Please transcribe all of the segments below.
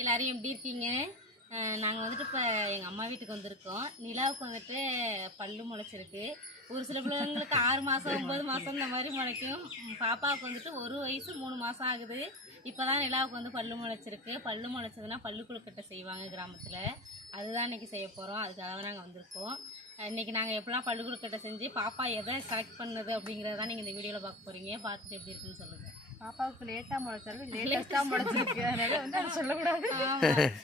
எல்லாரும் எப்படி இருக்கீங்க? நாங்கள் வந்துட்டு இப்போ எங்கள் அம்மா வீட்டுக்கு வந்திருக்கோம். நிலாவுக்கு வந்துட்டு பல்லு முளைச்சிருக்கு. ஒரு சில பிள்ளைங்களுக்கு ஆறு மாதம் ஒம்பது மாதம் இந்த மாதிரி முளைக்கும். பாப்பாவுக்கு வந்துட்டு ஒரு வயசு மூணு மாதம் ஆகுது. இப்போ தான் நிலாவுக்கு வந்து பல்லு முளைச்சிருக்கு. பல்லு முளைச்சதுன்னா பல்லு குழுக்கட்டை செய்வாங்க கிராமத்தில். அதுதான் இன்றைக்கி செய்ய போகிறோம் அதுக்காக தான் நாங்கள் வந்திருக்கோம். இன்றைக்கி நாங்கள் எப்படிலாம் பல்லு குழுக்கட்டை செஞ்சு பாப்பா எதை செலக்ட் பண்ணுது அப்படிங்கிறத தான் நீங்கள் இந்த வீடியோவில் பார்க்க போகிறீங்க பார்த்துட்டு எப்படி இருக்குன்னு சொல்லுங்கள் பாப்பாவுக்கு லேட்டா முளைச்சாலும் லேட்டஸ்டா முளைச்சிருக்கு. அதனால வந்து அதை சொல்லக்கூடாது.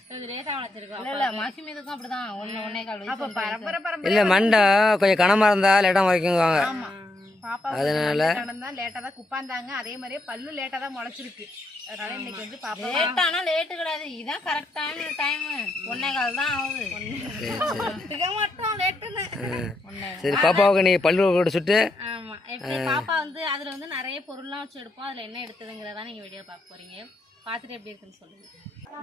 கொஞ்சம் லேட்டாக வளர்த்துருக்கோம் இல்ல இல்ல மகிம் இதுக்கும் அப்படிதான். ஒண்ணு ஒன்னே கால் அப்ப பரம்பரை பரம்பரை இல்லை மண்டை கொஞ்சம் கனமாக இருந்தால் லேட்டாக முளைக்குங்குவாங்க ஆமா. பாப்பா அதனால? தான் லேட்டா தான் குப்பாந்தாங்க அதே மாதிரியே பல்லு லேட்டா தான் முளைச்சிருக்கு. அதனால இன்னைக்கு வந்து பாப்பா லேட்டானா லேட்டு கிடையாது. இதுதான் கரெக்டான டைம் ஒன்னே கால் தான் ஆகுது. மட்டும் லேட்டுன்னு சரி பாப்பாவுக்கு நீ பல்லு கூட சுட்டு. ஆமா. பாப்பா வந்து அதுல வந்து நிறைய பொருள்லாம் வச்சு எடுப்போம். அதுல என்ன எடுத்ததுங்கிறதா நீங்க வீடியோ பார்க்க போறீங்க. பார்த்துட்டு எப்படி இருக்குன்னு சொல்லுங்க.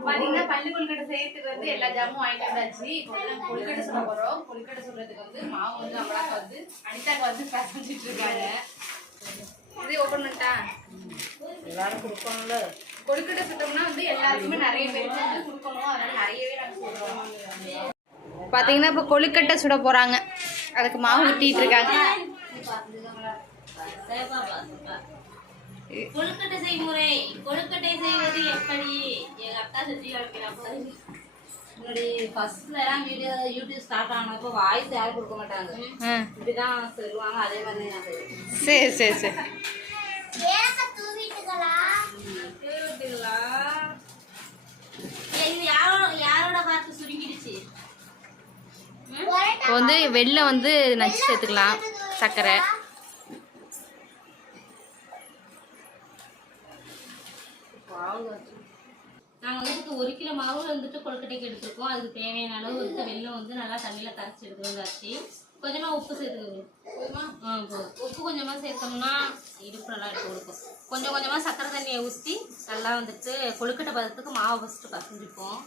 பாத்தீங்கன்னா பல்லு கொழுக்கட்டை செய்யறதுக்கு வந்து எல்லா ஜாமும் வாங்கிட்டு வந்தாச்சு. இப்போ வந்து கொழுக்கட்டை சுட போறோம். கொழுக்கட்டை சுடுறதுக்கு வந்து மாவு வந்து அவ்வளோக்கு வந்து அனிதாக்கு வந்து பிசைஞ்சிட்டு இருக்காங்க. இது ஓப்பன் பண்ணிட்டா? எல்லாரும் கொடுக்கணும்ல. கொழுக்கட்டை சுட்டோம்னா வந்து எல்லாருக்குமே நிறைய பேருக்கு வந்து கொடுக்கணும். அதனால நிறையவே நாங்கள் சுடுறோம் பாத்தீங்கன்னா இப்போ கொழுக்கட்டை சுட போறாங்க. அதுக்கு மாவு ஊத்திட்டு இருக்காங்க. கொழுக்கட்டை செய்முறை. கொழுக்கட்டை செய்வது எப்படி? எங்க அக்கா செஞ்சு காமிக்கிறப்ப முன்னாடி ஃபர்ஸ்ட்ல எல்லாம் வீடியோ யூடியூப் ஸ்டார்ட் ஆனப்போ வாய்ஸ் யாரும் கொடுக்க மாட்டாங்க. இப்படிதான் சொல்லுவாங்க அதே மாதிரி. சரி சரி சரி. இப்போ வந்து வெள்ளம் வந்து நச்சு சேர்த்துக்கலாம் சர்க்கரை. நாங்கள் வந்துட்டு ஒரு கிலோ மாவு வந்துட்டு கொழுக்கட்டைக்கு எடுத்துருக்கோம். அதுக்கு தேவையான அளவு வந்து வெல்லம் வந்து நல்லா தண்ணியில் கரைச்சி எடுத்து வந்தாச்சு கொஞ்சமாக உப்பு சேர்த்துக்கோங்க. ஆ போதும் உப்பு கொஞ்சமாக சேர்த்தோம்னா இடுப்பு நல்லா எடுத்து கொடுக்கும் கொஞ்சம் கொஞ்சமாக சக்கரை தண்ணியை ஊற்றி நல்லா வந்துட்டு கொழுக்கட்டை பதத்துக்கு மாவு ஃபஸ்ட்டு பசஞ்சுப்போம்.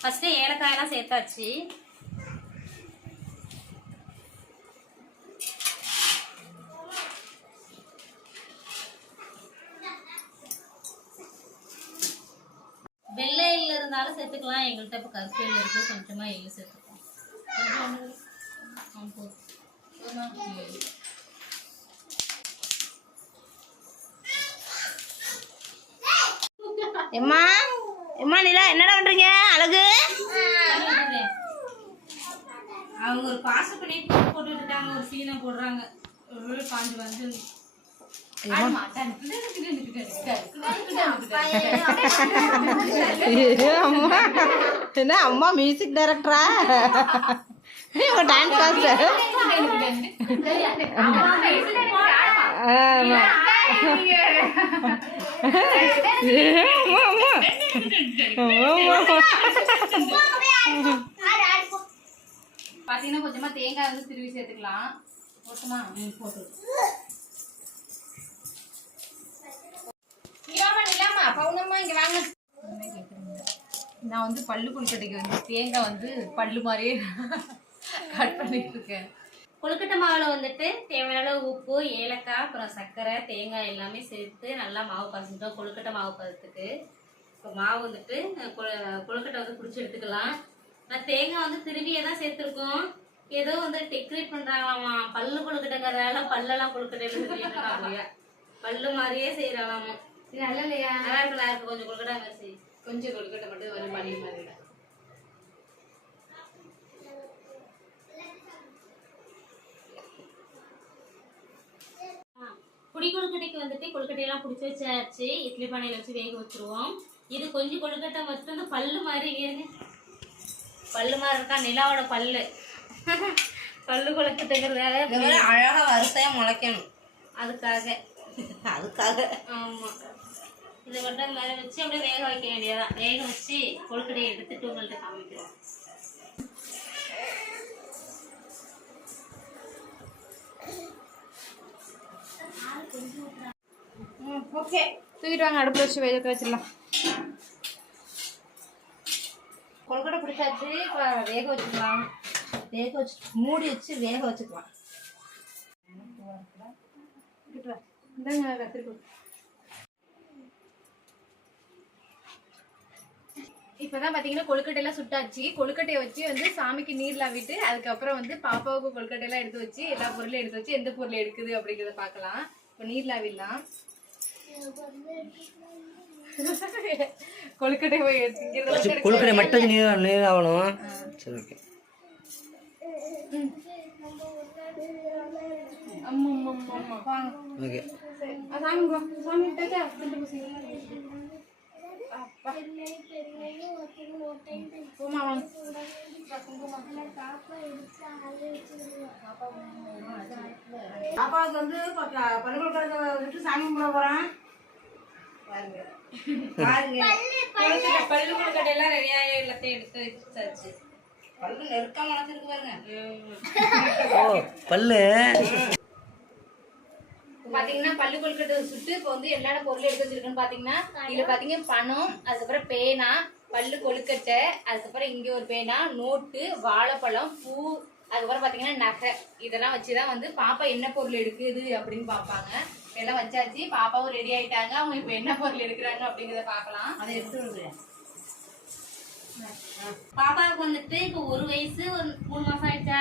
ஃபஸ்ட்டு ஏலக்காயெல்லாம் சேர்த்தாச்சு. சேர்த்துக்கலாம். எங்கள்கிட்ட இப்போ கருப்பு எள்ளு இருக்குது கொஞ்சமாக எள்ளு சேர்த்துக்கலாம். எம்மா எம்மா நிலா என்னடா பண்றீங்க? அழகு? அவங்க ஒரு பாச பண்ணி போட்டு போட்டு விட்டுட்டாங்க. ஒரு சீனை போடுறாங்க. ஒரு பாஞ்சு வந்து அம்மா என்ன அம்மா மியூசிக் டைரக்டரா டான்ஸ் மாஸ்டர் ஆமா. பாத்தீங்கன்னா கொஞ்சமா தேங்காய் வந்து திருவி சேர்த்துக்கலாம். போட்டுமா போட்டு பவுனம்மா வாங்க. நான் வந்து பல்லு கொழுக்கட்டைக்கு வந்து தேங்காய் வந்து பல்லு மாதிரியே கட் பண்ணிட்டு இருக்கேன் கொழுக்கட்டை மாவில் வந்துட்டு தேவையான உப்பு ஏலக்காய் அப்புறம் சர்க்கரை தேங்காய் எல்லாமே சேர்த்து நல்லா மாவு பசஞ்சிட்டோம் கொழுக்கட்டை மாவு பதத்துக்கு. இப்போ மாவு வந்துட்டு கொழு- கொழுக்கட்டை வந்து பிடிச்சி எடுத்துக்கலாம். நான் தேங்காய் வந்து திருவியே தான் சேர்த்துருக்கோம். ஏதோ வந்து டெக்கரேட் பண்ணுறாங்களாமா பல்லு கொழுக்கட்டைங்கிறதால பல்லெல்லாம் கொழுக்கட்டையில பல்லு மாதிரியே செய்யறாங்களாமா? நல்ல இல்லையா? நல்லா இருக்கு நல்லா இருக்கு கொஞ்சம் கொழுக்கட்டை செய் கொஞ்சம் கொழுக்கட்டை மட்டும் ஒரு பழைய மாதிரி புடி கொழுக்கட்டைக்கு வந்துட்டு கொழுக்கட்டையெல்லாம் பிடிச்சி வச்சாச்சு. இட்லி பானையில் வச்சு வேக வச்சிருவோம். இது கொஞ்சம் கொழுக்கட்டை மட்டும் இந்த பல்லு மாதிரி பல்லு மாதிரி இருக்கா? நிலாவோட பல்லு. பல்லு கொழுக்கட்டைங்கிறதால அழகா வரிசையா முளைக்கணும். அதுக்காக. அதுக்காக. ஆமா. இதை மட்டும் மேலே வச்சு அப்படியே வேக வைக்க வேண்டியதான் வேக வச்சு கொழுக்கடையை எடுத்துட்டு உங்கள்கிட்ட காமிக்கிறோம் ஓகே. தூக்கிட்டு வாங்க அடுப்பில் வச்சு வேக வச்சிடலாம். கொழுக்கட்டை பிடிச்சாச்சு இப்போ வேக வச்சுக்கலாம். வேக வச்சு மூடி வச்சு வேக வச்சுக்கலாம். இந்தாங்க கத்திரிக்கோள் இப்பதான் பாத்தீங்கன்னா கொழுக்கட்டை எல்லாம் சுட்டாச்சு. கொழுக்கட்டையை வச்சு வந்து சாமிக்கு நீர்லாம் விட்டு அதுக்கப்புறம் வந்து பாப்பாவுக்கு கொழுக்கட்டை எல்லாம் எடுத்து வச்சு எல்லா பொருளும் எடுத்து வச்சு எந்த பொருள் எடுக்குது அப்படிங்கறத பார்க்கலாம். இப்போ நீர்லாம் விடலாம் கொழுக்கட்டை திங்கிறத மட்டும் நீர் நீர் ஆகணும். சரி ஓகே. ஓகே. சாமி சாமி பாப்பாவுக்கு வந்து பள்ளிக்கூட விட்டு சாமி கும்பிட போறான். பாருங்க. பாருங்க. பல்லு கொழுக்கட்டை எல்லாம் ரெடியாக எல்லாத்தையும் எடுத்து வச்சாச்சு. பல்லு நெருக்கமா வளர்த்துருக்கு பாருங்க. பல்லு. பாத்தீங்கன்னா பல்லு கொழுக்கட்டை சுட்டு இப்போ வந்து எல்லா பொருளும் எடுத்து வச்சிருக்கேன்னு பாத்தீங்கன்னா இதுல பாத்தீங்கன்னா பணம் அதுக்கப்புறம் பேனா பல்லு கொழுக்கட்டை அதுக்கப்புறம் இங்க ஒரு பேனா நோட்டு வாழைப்பழம் பூ அதுக்கப்புறம் பாத்தீங்கன்னா நகை. இதெல்லாம் வச்சுதான் வந்து பாப்பா என்ன பொருள் எடுக்குது அப்படின்னு பாப்பாங்க. எல்லாம் வச்சாச்சு. பாப்பாவும் ரெடி ஆயிட்டாங்க. அவங்க இப்ப என்ன பொருள் எடுக்கிறாங்க அப்படிங்கறத பாக்கலாம். அதை எடுத்து விடுறேன் பாப்பாவுக்கு வந்துட்டு இப்போ ஒரு வயசு ஒரு மூணு மாசம் ஆயிடுச்சா?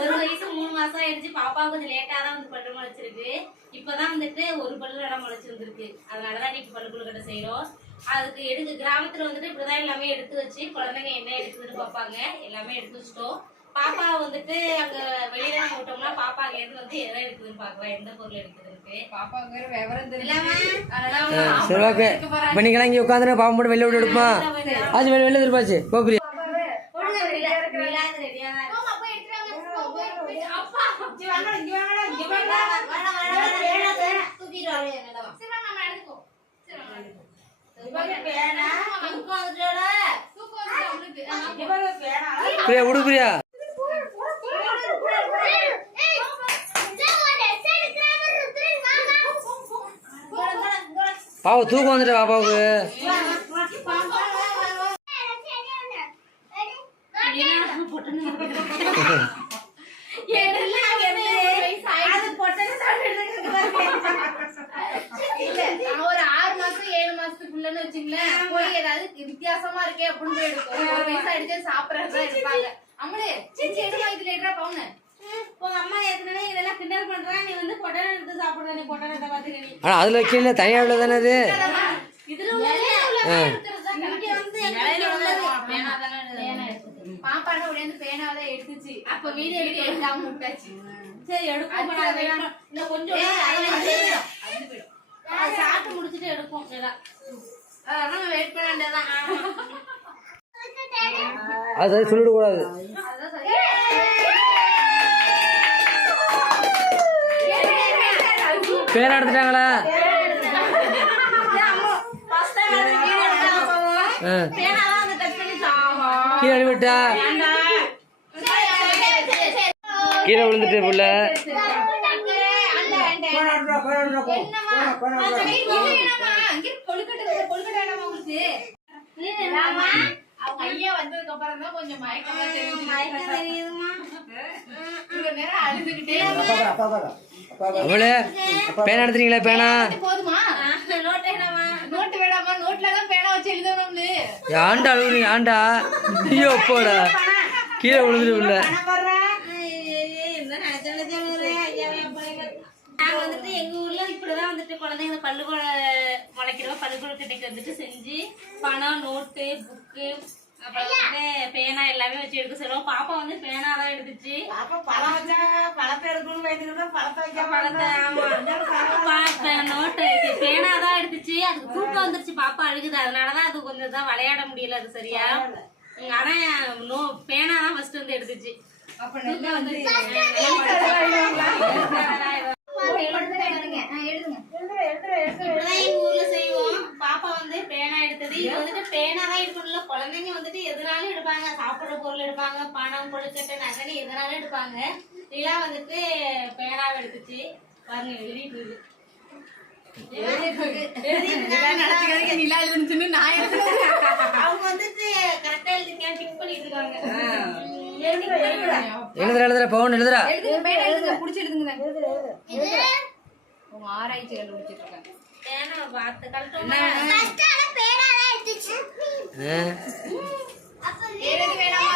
ஒரு வயசு மூணு மாசம் ஆயிடுச்சு. பாப்பா கொஞ்சம் லேட்டா தான் வந்து பல்லு முளைச்சிருக்கு. இப்பதான் வந்துட்டு ஒரு பல்லு இடம் முளைச்சிருந்திருக்கு. அதனாலதான் இன்னைக்கு பல்லு கொழுக்கட்டை செய்யறோம் அதுக்கு எடுத்து கிராமத்துல வந்துட்டு இப்படிதான் எல்லாமே எடுத்து வச்சு குழந்தைங்க என்ன எடுத்துட்டு பார்ப்பாங்க. எல்லாமே எடுத்து வச்சிட்டோம். பாப்பா வந்துட்டு அங்க வெளியில விட்டோம்னா பாப்பா அங்க இருந்து வந்து எதை எடுக்குதுன்னு பாக்கலாம் எந்த பொருள் எடுக்குதுன்ட்டு பாப்பாவுக்கு வேற விவரம் சரி ஓகே. இப்போ நீங்களாம் இங்கே உட்காந்துட்டு பாப்பா மட்டும் வெளில விட்டு எடுப்பா ஆச்சு வெளில வெளில திருப்பாச்சு பிரியா. விடு பிரியா. பாப்பா தூக்கம் வந்துட்டு பாப்பாவுக்கு ஒரு ஆறு மாசம் ஏழு மாசத்துக்குள்ளன்னு வச்சுங்களேன் போய் ஏதாவது வித்தியாசமா இருக்கே அப்படின்னு போய் எடுக்கும் ஒரு வயசு அடிச்சு சாப்பிடறதா இருப்பாங்க அம்மளே சிச்சி எடுமா இதுல எடுறா பவுனு. உங்க அம்மா ஏற்கனவே இதெல்லாம் கிண்டல் பண்றா நீ வந்து பொட்டனை எடுத்து சாப்பிடுற நீ பொட்டனை பாத்துக்க நீ. ஆனால் அதில் வைக்கல தனியாக உள்ள தானே அது இதுல உள்ள இங்க வந்து எடுத்துச்சு. அப்ப வீடியோ எடுத்து எடுக்காம விட்டாச்சு சரி எடுக்கும் கொஞ்சம் அது சாப்பிட்டு முடிச்சிட்டு அதெல்லாம் வெயிட் பண்ண வேண்டியதான் அது சொல்லிடக்கூடாது. பேர் எடுத்துட்டாங்களா கீழே அடிவிட்டா கீழே விழுந்துட்டு புள்ள வந்ததுக்கு அப்புறம் தான் கொஞ்சம் மயக்கமா தெரியும் தெரியுதுமா இவ்வளவு நேரம் அழுதுகிட்டே அவளே பேனா எடுத்துறீங்களா பேனா? போதுமா? நோட் என்னமா நோட்டு வேடாமா நோட்ல தான் பேனா வச்சு எழுதணும்னு. ஆண்டா அழுகுறீங்க ஆண்டா. ஐயோ போடா. கீழே விழுந்துட்டு. நாங்க வந்துட்டு எங்க ஊர்ல இப்படிதான் வந்துட்டு குழந்தைங்க பல்லு கொ- முளைக்கிறோம் பல்லு கொழுக்கட்டைக்கு வந்துட்டு செஞ்சு பணம் நோட்டு புக்கு அப்புறம் பேனா எல்லாமே வச்சு எடுக்க சொல்லுவோம். பாப்பா வந்து பேனா தான் எடுத்துச்சு பழம் வச்சா பழத்தை பழத்தை பழத்தை, நோட்டு பேனா தான் எடுத்துச்சு. அதுக்கு தூக்கம் வந்துருச்சு பாப்பா அழுகுது. அதனாலதான் அது கொஞ்சம் தான் விளையாட முடியல அது சரியா. ஆனா நோ பேனா தான் ஃபர்ஸ்ட் வந்து எடுத்துச்சு எங்க ஊர்ல செய்வோம் பாப்பா வந்து பேனா எடுத்தது இது வந்துட்டு பேனா தான் எடுக்கணும்ல குழந்தைங்க வந்துட்டு எதுனாலும் எடுப்பாங்க சாப்பிடுற பொருள் எடுப்பாங்க பணம் கொழுக்கட்டை நகனி எதுனாலும் எடுப்பாங்க. நிலா வந்துட்டு பேனாவை எடுத்துச்சு. பாருங்க எழுதிட்டு எழுதுற எழுதுற பவுன் எழுதுறா எழுதுங்க பேனா எழுதுங்க வேற எது வேணாமா?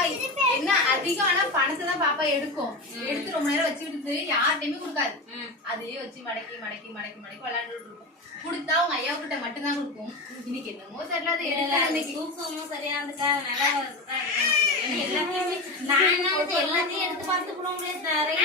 என்ன அதிகம் ஆனா பணத்தை தான் பாப்பா எடுக்கும். எடுத்து ரொம்ப நேரம் வச்சு விட்டு யார்கிட்டயுமே கொடுக்காது. அதையே வச்சு மடக்கி மடக்கி மடக்கி மடக்கி விளையாண்டுட்டு இருக்கும் கொடுத்தா அவங்க ஐயா கிட்ட மட்டும் தான் கொடுக்கும். இன்னைக்கு என்னமோ தெரியல அது அன்னைக்கு தூக்கமும் சரியா இருந்துக்கா நல்லா எல்லாத்தையுமே நான் என்ன எல்லாத்தையும் எடுத்து பார்த்து போட முடியாது நிறைய